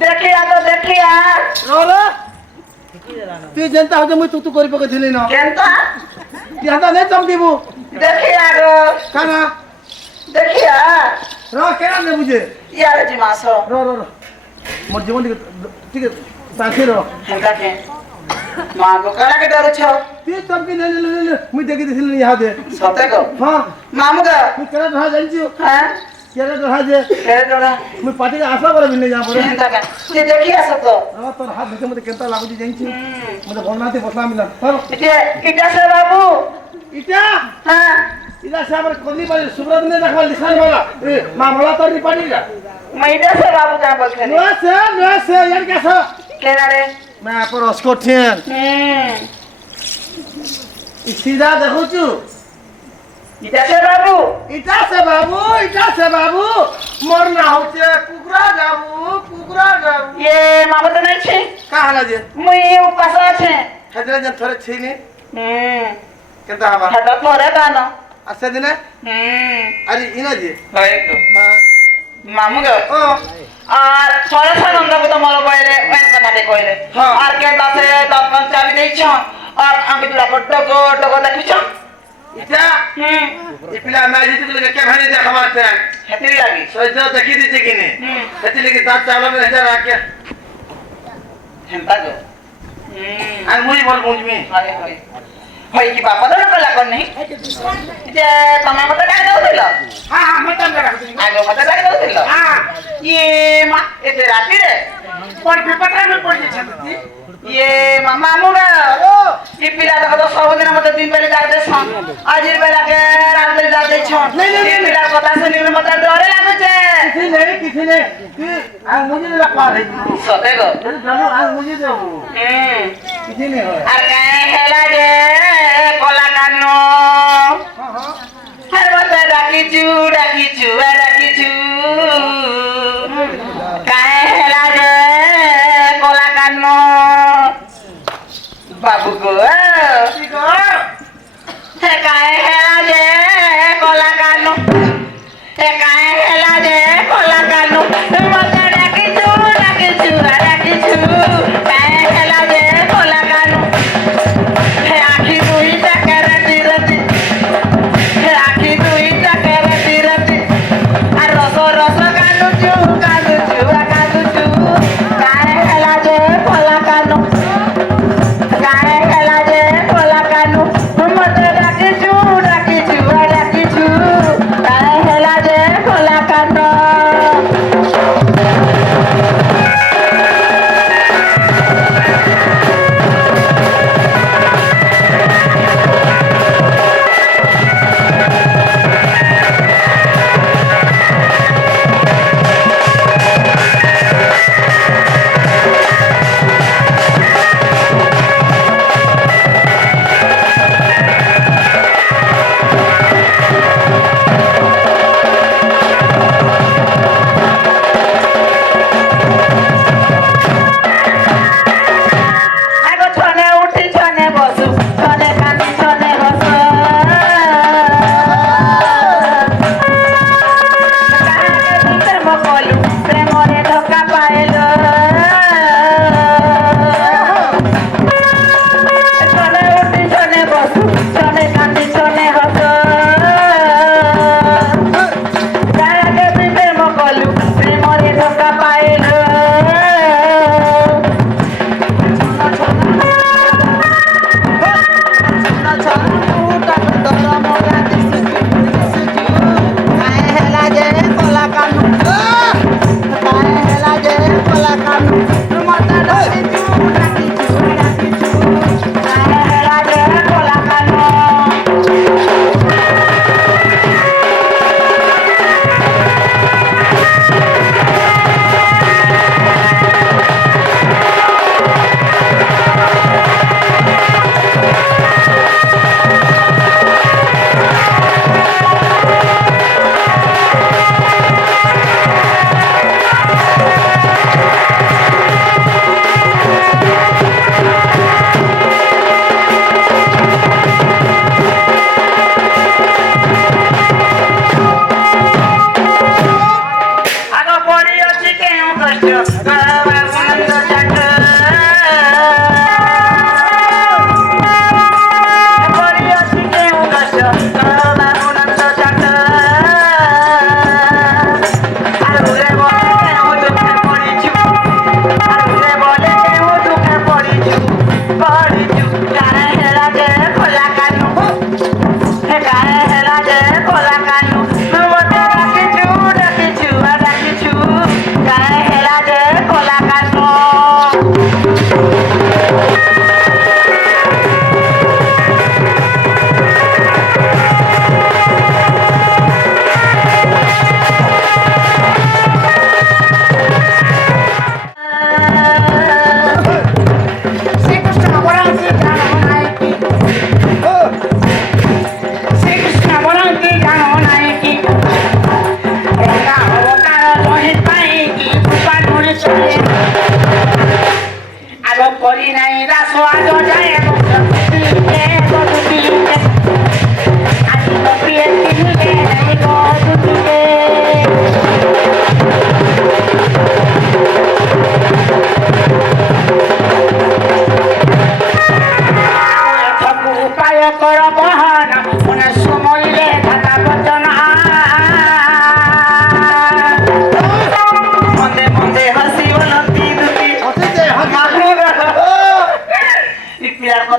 ଦେଖିଆ ତ ଦେଖିଆ रो तू जनता हो मुई तू करी पके थिली न କେନ୍ତା जनता नहीं चमकीबू ଦେଖିଆ रो काना ଦେଖିଆ रो केना ने बुझे ଇଆଡ଼େ ଯିମା ଆସ रो मोर जीवन ठीक है साथी रो ହେନ୍ତା କେ ମାଆକୁ କାଣାକେ ଡରୁଛ तू चमकी ले मुई देखि दिथिली यहाँ दे ସତେ କହ हां ମାମୁଁ ଗ मुई केना रहा जानछु ହଁ केना रहा जे ଫେର ଡରା मुई पार्टी के आशा करे बिने जा पड़े ହେନ୍ତା କେ ସେ ଦେଖି ଆସ ତ रो तोर हाथ देखे मते केनता लागु जानछु मते बननाते बसला मिला सर ଇଟେ ଇଟା ସେ ବାବୁ इटा ହଁ इला से हमर कोली बारे सुब्रत ने रखवा लिखान वाला ए मामला तो नहीं पड़ी जा ମୁଁ ଇଟା ସେ ବାବୁ କାଁ ବୋଲଖେନି नो से यार कैसा କେନାରେ मैं पर उसको ठेन सीधा देखो चु ଇଟା ସେ ବାବୁ इटा से बाबू मोर ना होचे कुकुरा जाबू ଇଏ ମାମୁଁ ତ ନାଇଁ ଛି का हला जे ମୁଇଁ ଉପାସ ଅଛେ हेदरे जन थोड़े छीनी केनता हवा ହେଟା ପରେ କାନ आसे दिने अरे इना जे হয় তো हां ମାମୁଁ ଗ ओ আর থরে নন্দকে তো মল কইলে ওই কথাতে কইলে হ্যাঁ। আর কে দাসে দপন চাবি দেইছ আর আমি তুলা টক টক দেখিছ इटा ई पिला माजी तो के भाने देखवाते হেতির লাগি सोचो देखि दिसे किने हेति लगी दात चावल में हजार आके হেন্তা গো আর মুই বল বুঝমি আরে হয় হয় কি বাপা দর কলা কোন নাই যে তুমি মতে গাই দউছিল हां हां मत करा আগে মতে গাই দউছিল हां ইয়ে মা এতে রাতি রে पर पेपर में पड़ जे छती ইয়ে মামা মুগা ओ ই পিলা তো কত সবদিন মতে দিন বেলে যাই দেছ আজির বেলা কে রাত বেলে যাই দেছ नहीं, नहीं, नहीं। পিলা কথা শুনিলে মতে ডরে লাগুছে किसी ने कि आ मुझे लगा रही সতে গো जानो आ मुझे दे किसी ने हो আর কায় হেলা রে কলা কানো हां हां আর মতে ডাকিছু কায় হেলা রে কলা কানো বাবু গো ठीक हो হে কায় হেলা রে কলা কানো হে কায় হেলা রে কলা কানো মতে ডাকিছু কায় হেলা রে কলা কানো হে আখি দুইটা কেরাতি রাতি হে আখি দুইটা কেরাতি রাতি আর রস কানুছু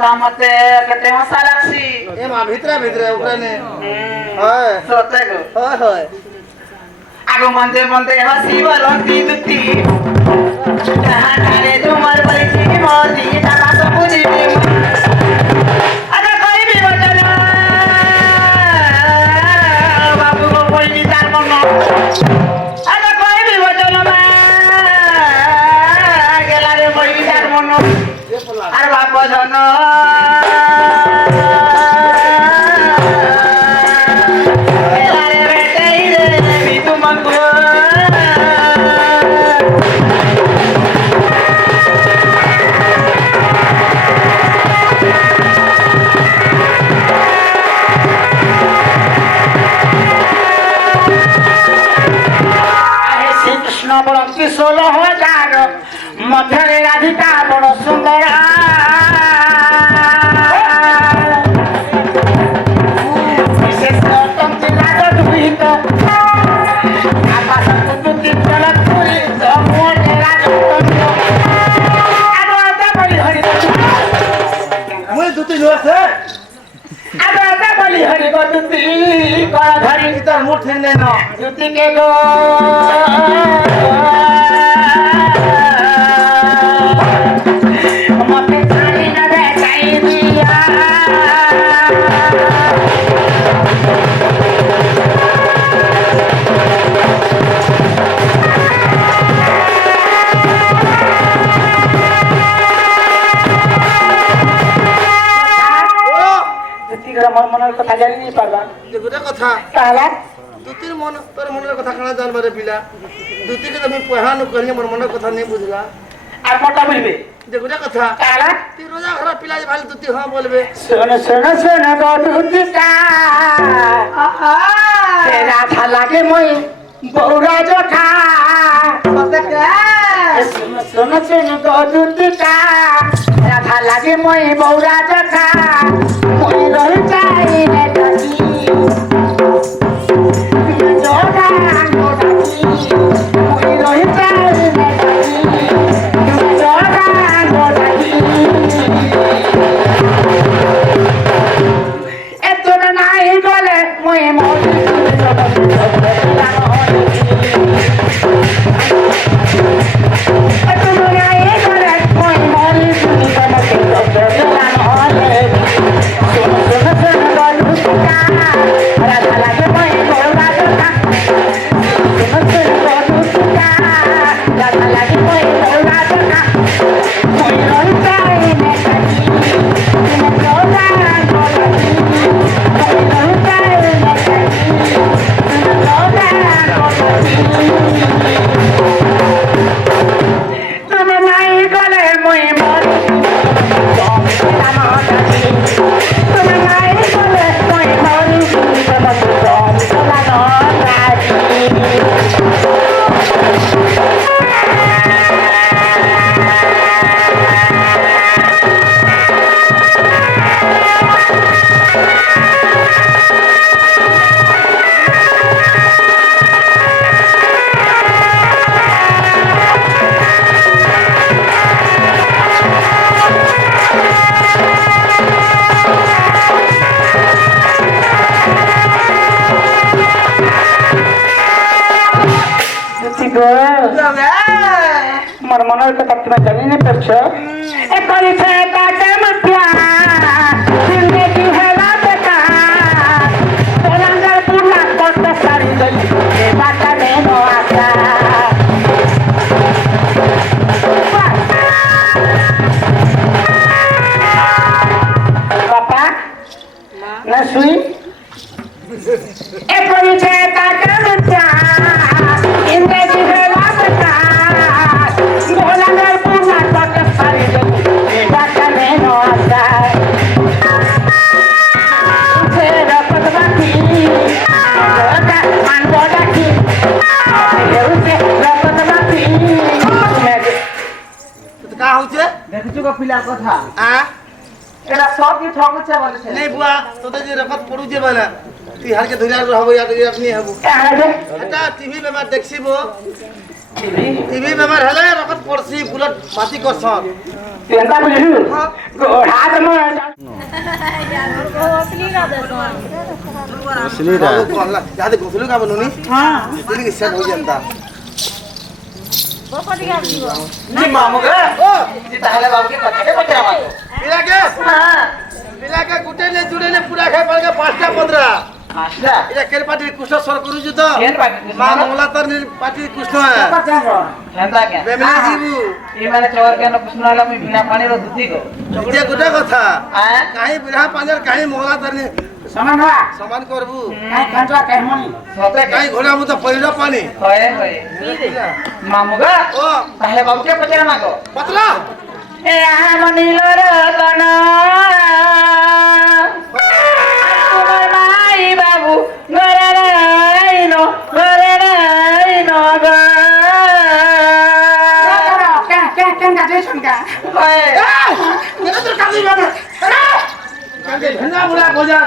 কথা মতে কেতে হসা লাগছি এ মা ভিতরে ভিতরে ওখানে হয় সতে গো হয় হয় আগো মন্দে মন্দে হসি বলন্তি দুতি যাহা ধারে তোমার বলিছি মতি তাহা তো বুঝিবি আরে কইবি বচন বাবু গো কইবি তার মন আরে কইবি বচন গেলারে কইবি তার মন আর বাপ জন গেলারে বেটেই রে বিতু মঙ্গল শ্রীকৃষ্ণ বড় কি 16,000 মধ্যে রাধিকা বড় সুন্দর বিশেষ তন্ত্রী রাজত বিহিত আকাশ কুতুতি জলত পুরী মোটে রাজতন্ত্র আদা বলি হরি মুই দুটি আছে আদা বলি হরি গতুতি কর ধরি তার মুঠ ঠিক নেই না দুতিকে গো মতে ছাড়ি না দে চাই দিয়া ও দুতিকে মনের কথা জানি নি পারবা যে গোটা কথা তাহলে দুটির মন তোর মনের কথা কানা জানবারে পিলা দুটিকে তুমি পড়ানো করি মোর মনের কথা নেই বুঝলা আর মোটা বলবে যে গোটা কথা তাহলে তুই রোজা ঘর পিলা ভালো দুটি হ্যাঁ বলবে শোনো শোনো শোনো গো দুতিকা রাধা লাগে মই বৌরা জখা শোনো শোনো শোনো গো দুতিকা রাধা লাগে মই বৌরা জখা মই রহি যাই রে কাকি জোড়া গোড়াকি মই রহি যাই রে কাকি জোড়া গোড়াকি এতন নাই বলে মই মরি এতন নাই বলে মই মরি তুমি তোমাকে জগদান হলে শোনো শোনো শোনো গলু সুকা রাধা লাগে মই গৌরা জোকা শোনো শোনো গলু সুকা রাধা লাগে মই গৌরা জোকা মই রহি যাই নে কাকি তুমি জোড়া গোলাকি তুমি নাই গলে মই মরি তুমি নাই গলে মই মরি আমার মনের কথা তুমি জানি না পারছো এখনই তাকে মাতিয়া জিন্দগি হেলা দেখা তোলাঙ্গার পুরা করতে সারি গই এ বাটা নেনো আসা বাবা না শুই এখনই তাকে মাতিয়া জিন্দগি হেলা দেখা তোলাঙ্গার পুরা করতে সারি গই এ বাটা নেনো আসা কা হচ্ছে দেখছো গো পিলা কথা এটা সব কি ঠকছে বলেছে নেই বুয়া তোদের যে রেকর্ড পড়ুছে বলে তুই হালকে ধরে আর হবো আপনি হবো এটা টিভি বেমার দেখছিব টিভি বেমার হলে রকত পড়ছি বুলেট মাটি করছন কেনতা বুঝলু গোড়া জমা যাতে গোসলু খাবো নুনি এদিকে সেট হয়ে যান তা নি মামুগা ও তাহলে বাবুকে কথাকে পচরা মাগো পিলাকে গুটে নে জুড়ে নে পুরা খাই পালকে 5টা 15 আসলা এটা কের পার্টি কৃষ্ণ সর করুছি তো কেন পাটি কৃষ্ণ? মা মঙ্গলা তার পার্টি কৃষ্ণ হেন্দা কেন ফ্যামিলি জিবু এই মানে চোর কেন কৃষ্ণ হলা আমি বিনা পানির দুধি গো যে গোটা কথা হ্যাঁ কাহি বিরহা পাঞ্জার কাহি মঙ্গলা তার সমান হওয়া সমান করবু কাই কাঁচা কাই মনি সতে কাহি ঘোড়া মতো পরিরা পানি হয় হয় মামুগা ও তাহলে বাবুকে পচরা মাগো পতলা এ মনিল রতন তোমার মাই বাবু ঘরে রাইনো গো কেন গাছে শুনকা হয় কেন তোর কালি বাবা কালি ভেনা বুলা বজা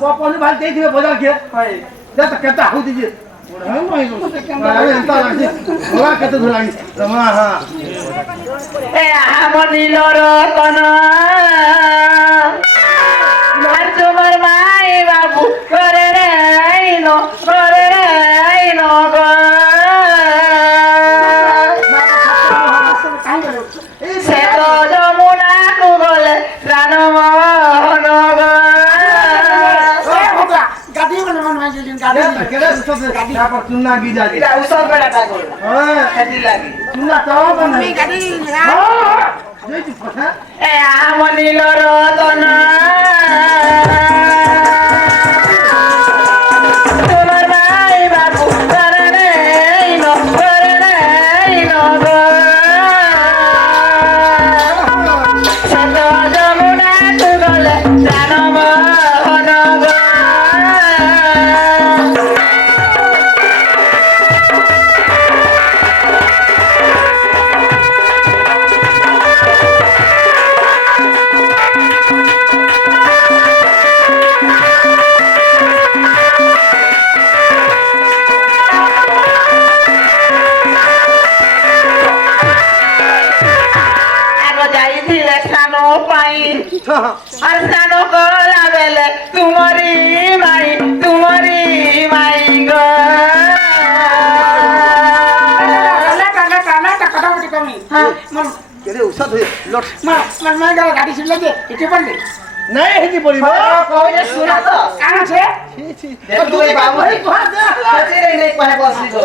পপনি ভাল দেই দিবে বজা কে হয় যা তো কেতা হই দিছে হ্যাঁ মই আরে এন্তা লাগছে ওরা কত ধরে লাগছে রমা হ্যাঁ এ মনিল রতন তোমার মাই বাবু ঘরে রাইনো গো সে তো যমুনা কু বলে প্রাণ মোহন গো কেরে সব গাড়ি আপর চুন্না গি যাবে এটা উসর বেড়াটা করলা হ্যাঁ খেতি লাগি চুন্না তো বানাই গাড়ি এই তো কথা এ মনিল রতন তোমার মাই বাবু ঘরে রাইনো গো সে তো যমুনা কু বলে প্রাণ মোহন গো আଗ যাইছিলে স্নান পাই আর স্নান কলা বেলে তুমরি মাই গো কেরে উসাদ হই লট গাড়ি ছিল যে এটি পারলে নাই হেজি পড়িব কইলে শুনা তো কান আছে তুই বাবু খেতি নেই কহে বসলি গো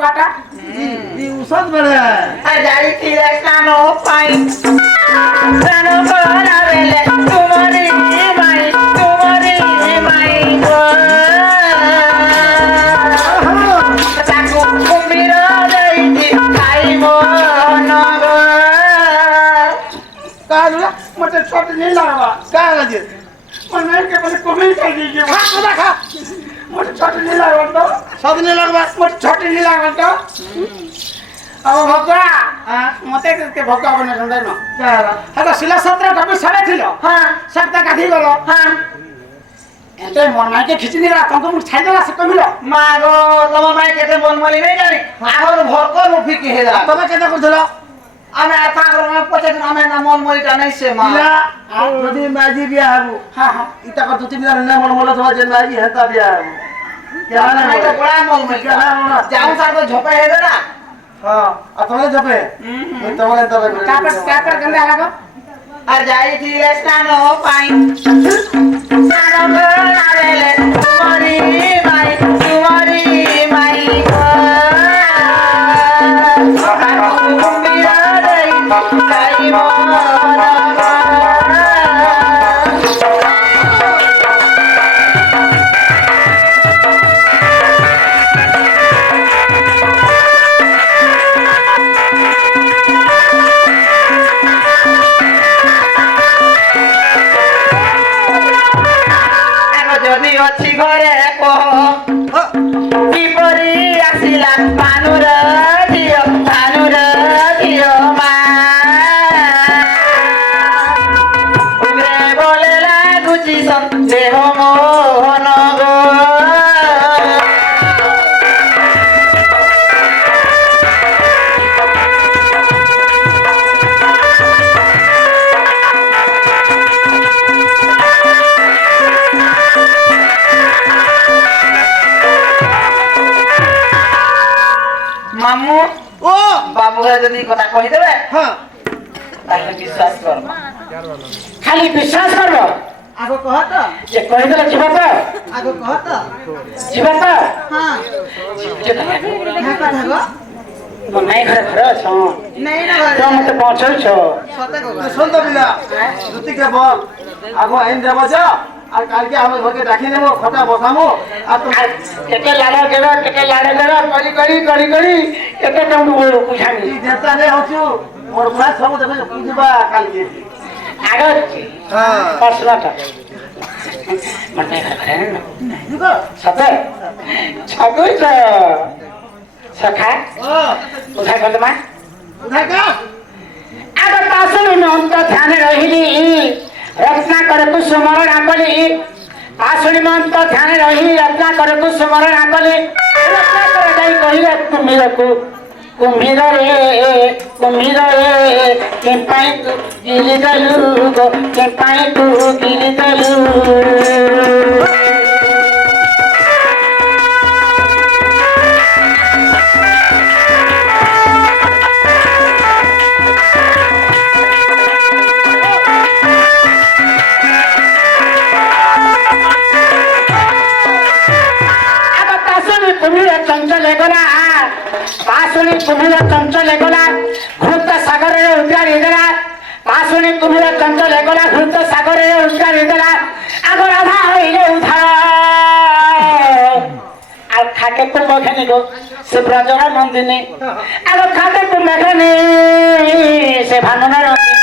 কাটা ই উসাদ বড় আর যাইছিলে স্নান পাই স্নান কলা বেলে তুমরি মাই গো তাকু কুম্ভীর যাইছি খাইব নগো কালুলা মতে ছোট নীল লাগবা কালাজে মনে কে বলে কুম্ভীর খাই দিয়েছে খা খা মতে ছোট নীল লাগবা তো সদনে লাগবা মতে ছোট নীল লাগবা তো আও ভগা মতে কে ভগা বনে সন্ধাই ন কালা এটা শিলা সত্র কবি সাড়ে ছিল হ্যাঁ সবটা গাধি গেল হ্যাঁ এতে মন মাইকে খিচি নিলা তখন মুখ ছাই দেলা সে কমিল মা গো তোমার মাই কেতে মন মালি নেই জানি আহর ভরক মুফি কি হেলা তবে কেটা করছিল আমি আতা করব পচে আমি না মন মরিটা নাইছে মা ইলা যদি মাজি বিয়া হবু হ্যাঁ হ্যাঁ ইটা কত তুমি না মন মন তোমার যে মাজি হেতা বিয়া হবু কেন আমি তো বড়া মন মরিটা যাও সার তো ঝপে হেবে না হ্যাঁ আর তোমাকে যাবে ওই তোমাকে তবে কাপড় গন্ধা লাগো আর যাইছিলে স্নান পাই স্নান করা বেলে তুমরি মাই গো কুম্ভীর যাইছি খাইব নগো যদি ଅଛି ଘରେ କହ କିପରି ଆସିଲା ଭାନୁର ଝିଅ ମା ও বাবু ভাই যদি এই কথা কহিদেবে হ্যাঁ তাহলে বিশ্বাস করব খালি বিশ্বাস করব আগে কহ তো যে কহিদেলে ଯିବ ତ আগে কহ তো ଯିବ ତ হ্যাঁ হ্যাঁ কথা গো ମୋ ନାଇଁ ଘରେ ଘରେ ଅଛ নেই না ତ ମତେ ପହଞ୍ଚଉଛ সতে গো শুন তো বিলা দুটিকে বল আগো আইন দেব যা আর কালকে আমি ঘরকে ডাকি নেব খটা বসামো আর তো আর କେତେ ଲାଡ଼ ଦେବ କେତେ ଲାଡ଼ ଦେବ କରି କେତେ ତମକୁ ବୁଝାମି এই দেবতা নে হচ্ছু মোর বুড়া সব দেখে বুঝবা কালকে ଆଗ হ্যাঁ ପ୍ରଶ୍ନଟା ମୋ ନାଇଁ ଘରେ ଘରେ দেখো ସତେ ଛଗୁଛ ସଖା ও ଉଧା କଲମା উঠাই কা ଆଗ ପାଶୁଣି ମହନ୍ତ ଧ୍ୟାନ ରହିଲି ରତ୍ନାକରକୁ ସୁମରଣ କଲି ପାଶୁଣି ମହନ୍ତ ଧ୍ୟାନ ରହି ରତ୍ନାକରକୁ ସୁମରଣ କଲି ରତ୍ନାକର ଯାଇ କହିଲେ କୁମ୍ଭୀରକୁ କୁମ୍ଭୀର ରେ କେମ୍ପାଇ ତୁ ଗିଲି ଦେଲୁ ଗୋ କେମ୍ପାଇ ତୁ ଗିଲି ଦେଲୁ চঞ্চল গলা পাশুনি কুমির চঞ্চল গলা ঘৃত সাগরের উদ্গার গলা পাশুনি কুমির চঞ্চল গলা ঘৃত সাগরের উদ্গার গলা আগ রাধা হইলে উধার আর খাকে কুম্ভ খেনি গো সে ব্রজরা নন্দিনী আগ খাকে কুম্ভ খেনি সে ভানুনা নন্দিনী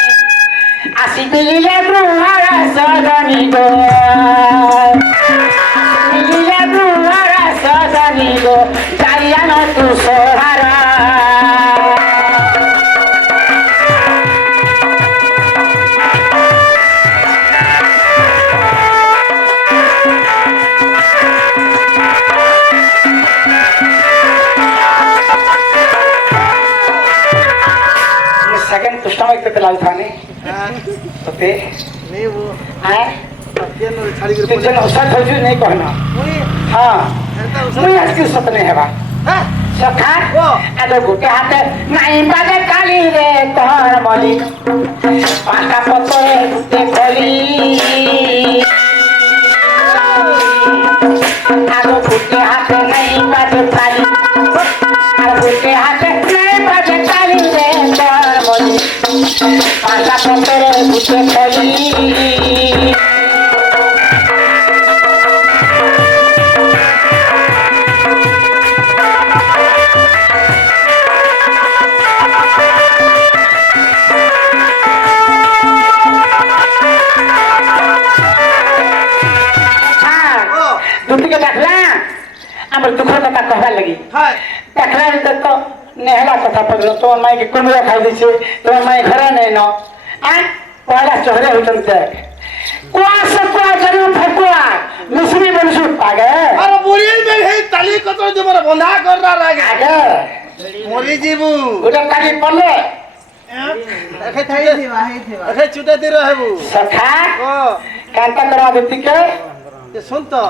আসি দিলে ব্রহ্মারা সদনী গো দিলে ব্রহ্মারা সদনী গো জারিয়ানো তু সোহারা सेकंड पुष्टमा इतने लाउथाने तते নেবো हां কেন ছাড়ি করে तुझे औसत हो नहीं कहना মুই हां এটা मुई आज की सत नहीं हेबा হ্যাঁ सखा ओ। आगे गोटे हाथे नाई बाजे काली रे तोर मली पाटा पतरे गुटे कली आगे गोटे हाथे नाई बाजे काली आगे गोटे हाथे नाई बाजे काली रे तोर मली पाटा पतरे गुटे कली দুটিকে দেখলা আমার দুঃখের কথা কহবার লাগি হ্যাঁ দেখলা তো নেহলা কথা পড়লো তোমার মাইকে কুমিরা খাই দিছে তোমার মাই ঘরে নেই ন পয়লা চহরে হইতেন দেখ কুয়াশা কুয়া জরি ফেকুয়া মিশ্রি বলছু আগে আর বুড়ি মে হেই তালি কত যে মোর বন্ধা কররা লাগে আগে মরি জিবু ওটা কাটি পড়লে এখে থাই দিবা হেই দিবা এখে চুটে দি রহবু সখা ও কান্তা করা দুটিকে যে শুন তো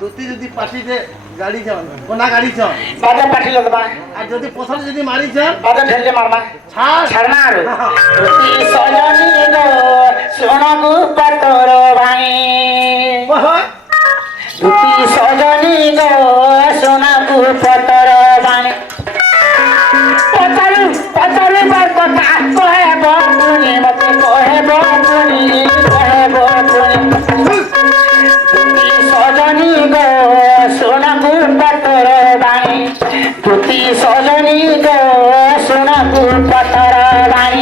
দুটি যদি পাটিতে গাড়ি যান কোনা গাড়ি যান বাজে পাঠিল তোমার আর যদি পছন্দ যদি মারি যান বাজে ঢেলে মারমা ছাড় ছাড়না আর দুটি সজনী গো সোনগু পতর ভাই হয় দুটি সজনী গো সোনগু পতর ভাই পতারু পতারু বার কথা কহে বন্ধুনি মতে কহে বন্ধুনি কহে বন্ধুনি দুটি সজনী গো সোনগু পতর ভাই দুটি সজনী গো সোনগু পতর ভাই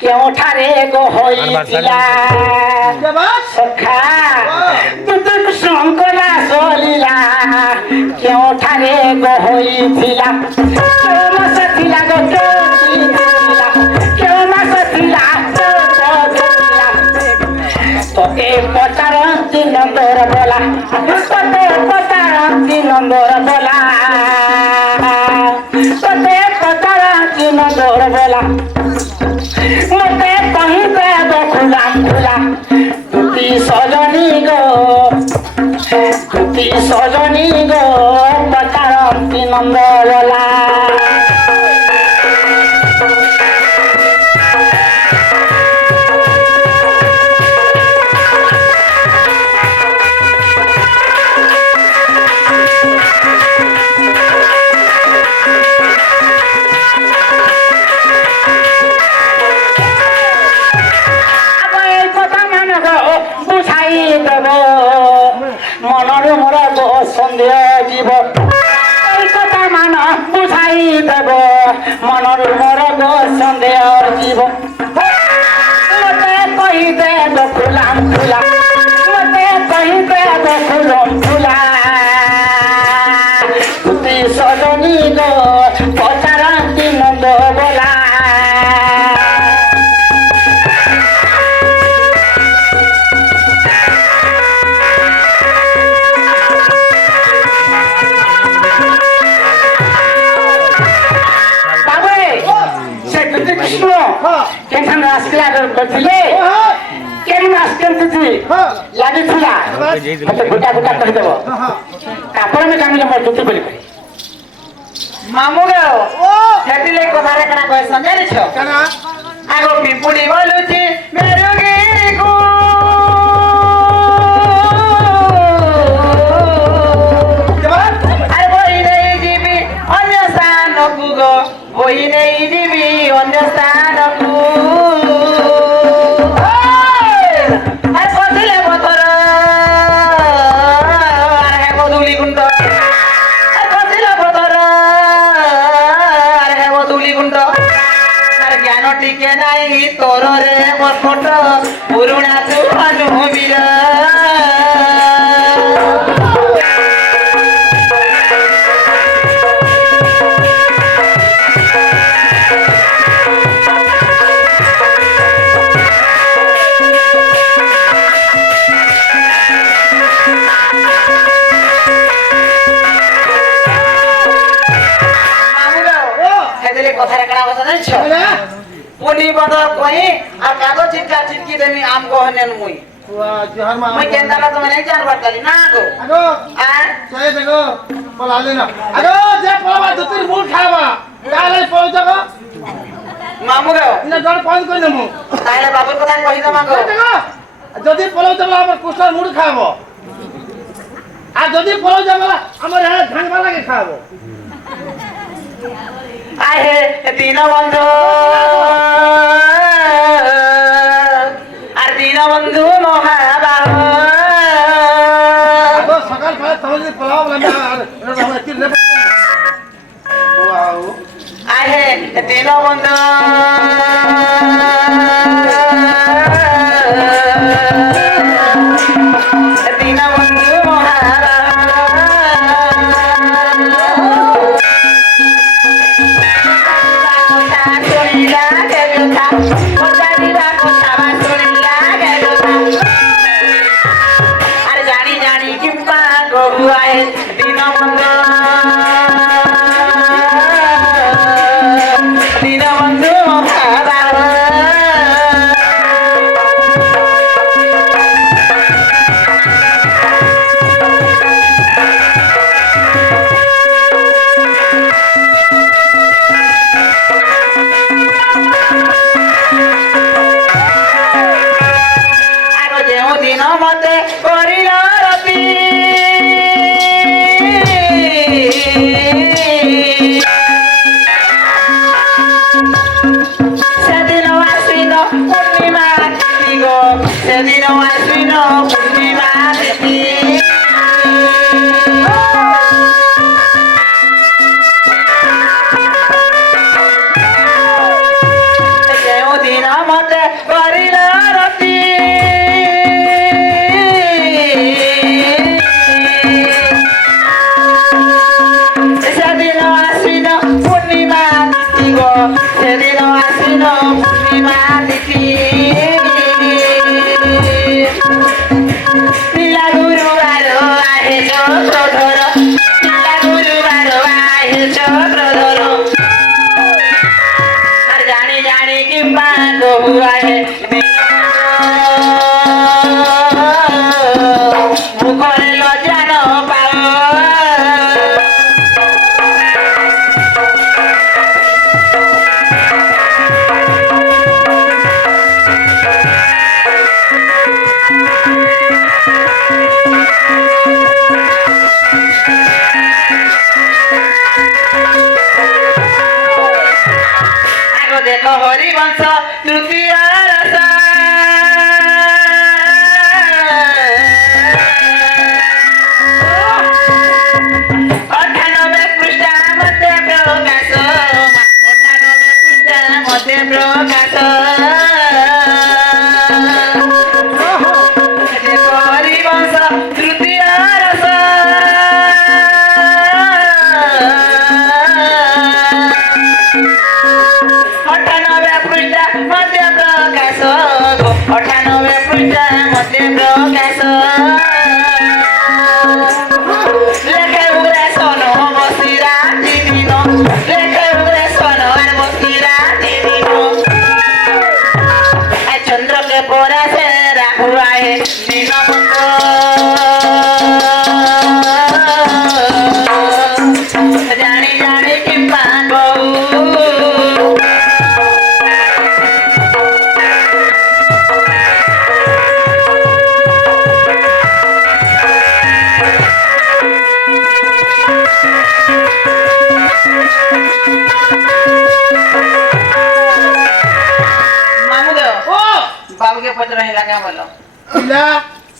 কেউঠারে গো হইছিলা সখা তুতুক শঙ্করা সলিলা কেউঠারে গো হইছিলা কেউ মাস ଥିଲା গো কেউ মাস ଥିଲା তোকে পচারନ୍ତି নন্দর বলা তোতে নন্দর বলা তোতে পচারন্তি নন্দর বলা মতে কহিতে বকুলাম খোলা তুতি সজনী গো তুতি সজনী গো পচারন্তি নন্দলা বুঝাই দেব মনর মোর সন্দেহ জীব এই কথা মান বুঝাই দেব মনর মোর সন্দেহ জীব মতে কহি দেব ফুলাম ফুলা মতে কহি দেব ফুলম ফুলা তুই সজনী গো পচারন্তি নন্দ বলা কেন আসলে করছিলে কেন আসতে লাগিছিল মতো গোটা গোটা কহিদেব তারপরে আমি জানিলে মোর দুটি বলি মামুগ সেটিলে কথারে কেনা কহেসন জানিছ আগ পিপুড়ি বলুছি মেরুগিরিକୁ আরে বই নেই ଯିବି ଅନ୍ୟ ସ୍ଥାନକୁ গো বই নেই ଯିବି ଅନ୍ୟ ସ୍ଥାନକୁ আরে কদিলে বতর আরে হে বদুলি গুন্ড আরে কদিলে বতর আরে হে বদুলি গুন্ড আরে জ্ঞান টিকে নাই তোর রে মস্কট পুরুণা তু অনুবীর কথারে কেনা কথা জানিছ পুনি বদল কই আর কাগজ চিটকা চিটকি দেমি আম কহনেন মুই মুই কেনদালা তুমি নাই জানবার তালি না গো আগো আর সয়ে দেখো পলালে না আগো যে পলাবা দুতির মুল খাবা তাহলে পল যাবো মামু গো না জল পান কই নেমু তাইলে বাবুর কথা কই দমা গো দেখো যদি পলাও যাবো আমার কুষ্টার মুড় খাবো আর যদি পলাও যাবো আমার ধান বালাকে খাবো আহে দীনবন্ধু আর দীনবন্ধু মহাবাহু সকাল ফলে তাহলে যদি পলাও বলে আর আমরা কি নেব ওয়াও আহে দীনবন্ধু দীনবন্ধু মহাবাহু দীনবন্ধু দীনবন্ধু মহাবাহু देखो हरिवंश तृतीय रस अठानबे पृष्ठा मध्य प्रकाश 98 पृष्ठा मध्य प्रकाश देखो हरिवंश तृतीय रस अठानबे पृष्ठा मध्य प्रकाश 98 पृष्ठा मध्य प्रकाश लेखे उरे सोनो बसिरा दिनो लेखे उरे सोनो बसिरा दिनो आ चंद्र के पोरा से राहु आए दिन जानी जानी कि पागो मामुदो ओ बाबू के पत्र हिला क्या बोलो ପିଲା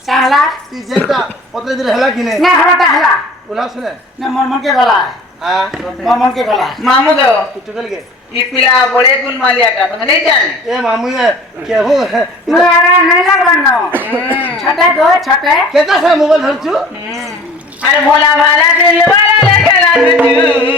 କାହଲା ती जेता पत्र दिले ହେଲା कि नहीं ନା ହବାଟା ହେଲା बोला सुने ନା ମନ ମନ କେ ଗଲା हां ମନ के गला मामुदो तू टकल के ये पिला बड़े गुल मालिया का तुम नहीं जाने ए मामू ये के हो मुआरा नहीं लगवानो छटे गो छटे केता से मोबाइल धरछु अरे भोला भाला दिल वाला लेके लागू